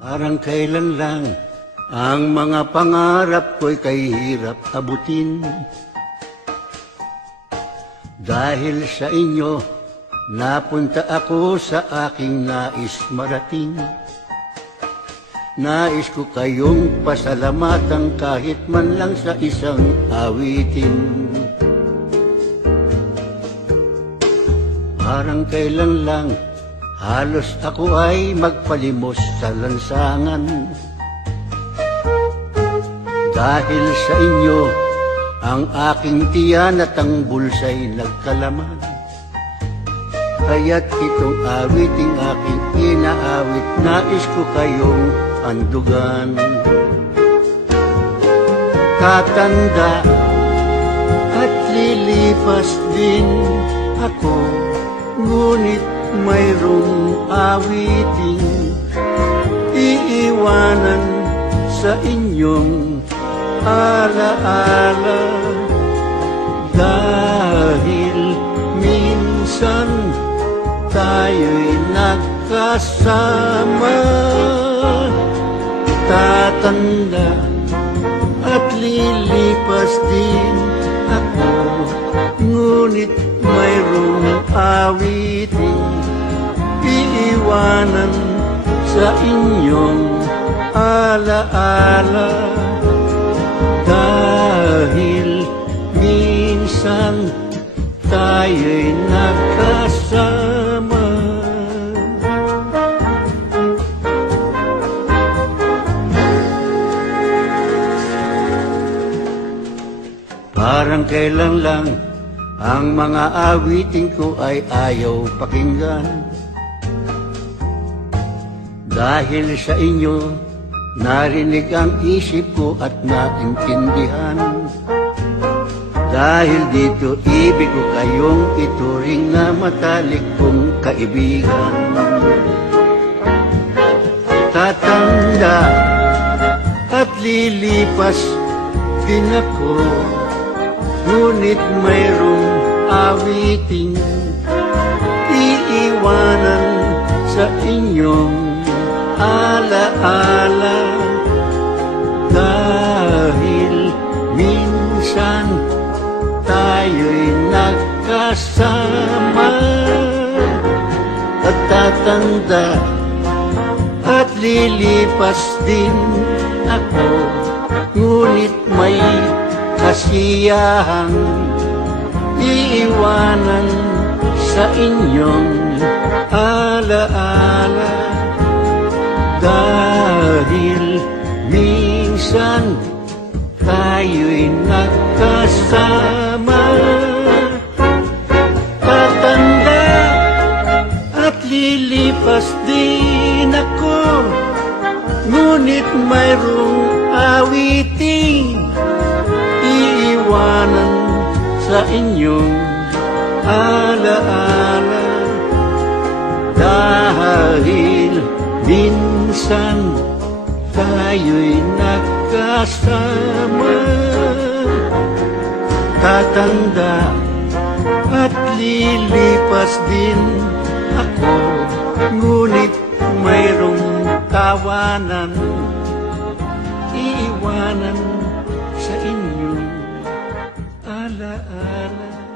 Parang kailan lang ang mga pangarap ko'y kahirap abutin. Dahil sa inyo, napunta ako sa aking nais marating. Nais ko kayong pasalamatan kahit man lang sa isang awitin. Parang kailan lang, halos ako ay magpalimos sa lansangan. Dahil sa inyo, ang aking tiyan at ang bulsa'y nagkalaman. Kaya't itong awiting aking inaawit, nais ko kayong andugan. Tatanda at lilipas din ako, ngunit mayroong awiting iiwanan sa inyong alaala. Dahil minsan tayo'y nagkasama. Tatanda at lilipas din ako, ngunit mayroong awiting iiwanan sa inyong alaala. Dahil minsan tayo'y nagkasama. Parang kailan lang ang mga awiting ko ay ayaw pakinggan. Dahil sa inyo, narinig ang isip ko at naintindihan. Dahil dito, ibig ko kayong ituring na matalik kong kaibigan. Tatanda at lilipas din ako, ngunit mayroong awiting iiwanan sa inyong alaala. Dahil minsan tayo'y nagkasama. At tatanda at lilipas din ako, ngunit may kasiyahang iiwanan sa inyong alaala. Dahil minsan tayo'y nagkasama. Tatanda at lilipas din ako, ngunit mayroong awiting iiwanan sa inyong alaala. Dahil minsan tayo'y nagkasama. Tatanda at lilipas din ako, ngunit mayroong tawanan iiwanan sa inyong alaala.